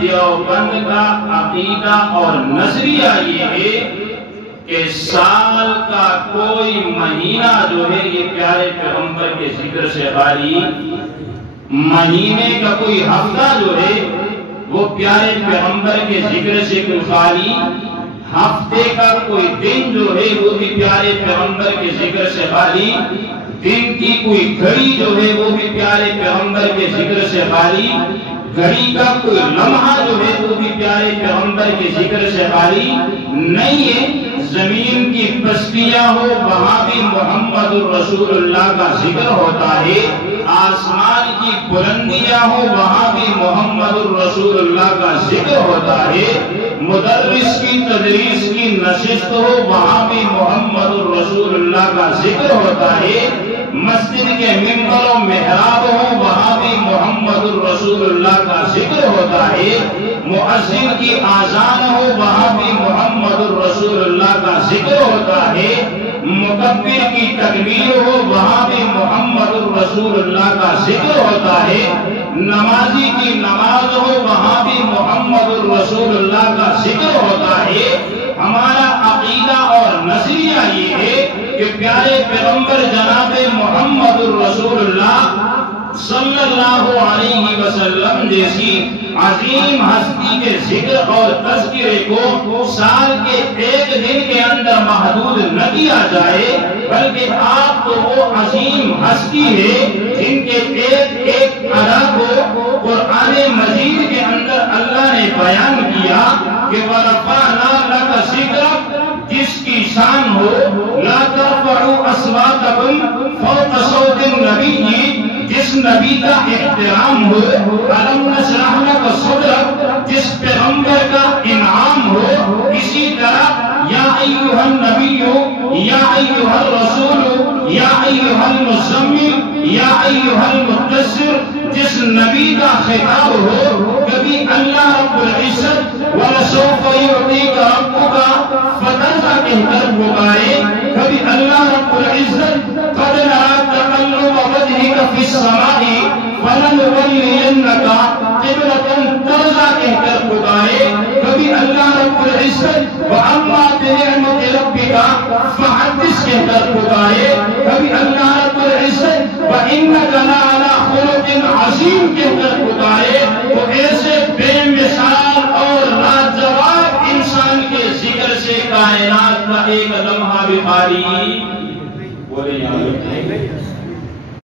دیوبند کا عقیدہ اور نظریہ یہ ہے کہ سال کا کوئی مہینہ جو ہے یہ پیارے پیغمبر کے ذکر سے خالی، مہینے کا کوئی ہفتہ جو ہے وہ پیارے پیغمبر کے ذکر سے خالی، ہفتے کا کوئی دن جو ہے وہ بھی پیارے پیغمبر کے ذکر سے خالی، دن کی کوئی گھڑی جو ہے وہ بھی پیارے پیغمبر کے ذکر سے خالی، گھڑی کا کوئی لمحہ جو ہے وہ بھی پیارے پیغمبر کے ذکر سے خالی نہیں ہے۔ زمین کی پستیاں ہو وہاں بھی محمد الرسول اللہ کا ذکر ہوتا ہے، آسمان کی بلندیاں ہو وہاں بھی محمد الرسول اللہ کا ذکر ہوتا ہے، مدرس کی تدریس کی نشست ہو وہاں بھی محمد الرسول اللہ کا ذکر ہوتا ہے، مسجد کے ممبر و محراب ہو وہاں بھی محمد الرسول اللہ کا ذکر ہوتا ہے، مؤذن کی آذان ہو وہاں بھی محمد الرسول اللہ کا ذکر ہوتا ہے، مکبر کی تکبیر ہو وہاں بھی محمد الرسول اللہ کا ذکر ہوتا ہے، نمازی کی نماز ہو وہاں بھی محمد الرسول اللہ کا ذکر ہوتا ہے۔ ہمارا عقیدہ اور نظریہ یہ ہے کہ پیارے پیغمبر جناب محمد الرسول اللہ صلی اللہ علیہ وسلم جیسی عظیم ہستی کے ذکر اور تذکرے کو سال کے ایک دن کے اندر محدود نہ کیا جائے، بلکہ آپ تو وہ عظیم ہستی ہے جن کے ایک ایک ادا کو قرآن مجید کے اندر اللہ نے بیان کیا کہ وَرَفَعْنَا لَكَ ذِكْرَكَ، جس کی شان ہو لا ترفعوا اصواتکم فوق صوت النبی، جس نبی کا احترام ہو، الم نشرح لک صدرک، جس پیغمبر کا انعام ہو، اسی طرح یا ایھا النبی یا ایھا الرسول یا ایھا المزمل یا ایھا المدثر، جس نبی کا خطاب ہو، کبھی اللہ رب العزت وَلَسَوْفَ يُعْطِيكَ رَبُّكَ فَتَرْضَىٰ کہہ کر پکارے، کبھی اللہ رب العزت قَدْ نَرَىٰ تَقَلُّبَ وَجْهِكَ فِي السَّمَاءِ فَلَنُوَلِّيَنَّكَ قِبْلَةً تَرْضَىٰ کہہ کر پکارے، کبھی اللہ رب العزت وَأَمَّا بِنِعْمَتِ رَبِّكَ فَحَدِّثْ کہہ کر پکارے، کبھی اللہ رب العزت وَإِنَّكَ لَعَلَىٰ خُلُقٍ عَظِيمٍ کہہ کر پکارے۔ تو ایسے بے مثال اور لاجواب انسان کے ذکر سے کائنات کا ایک لمحہ بھی خالی بولے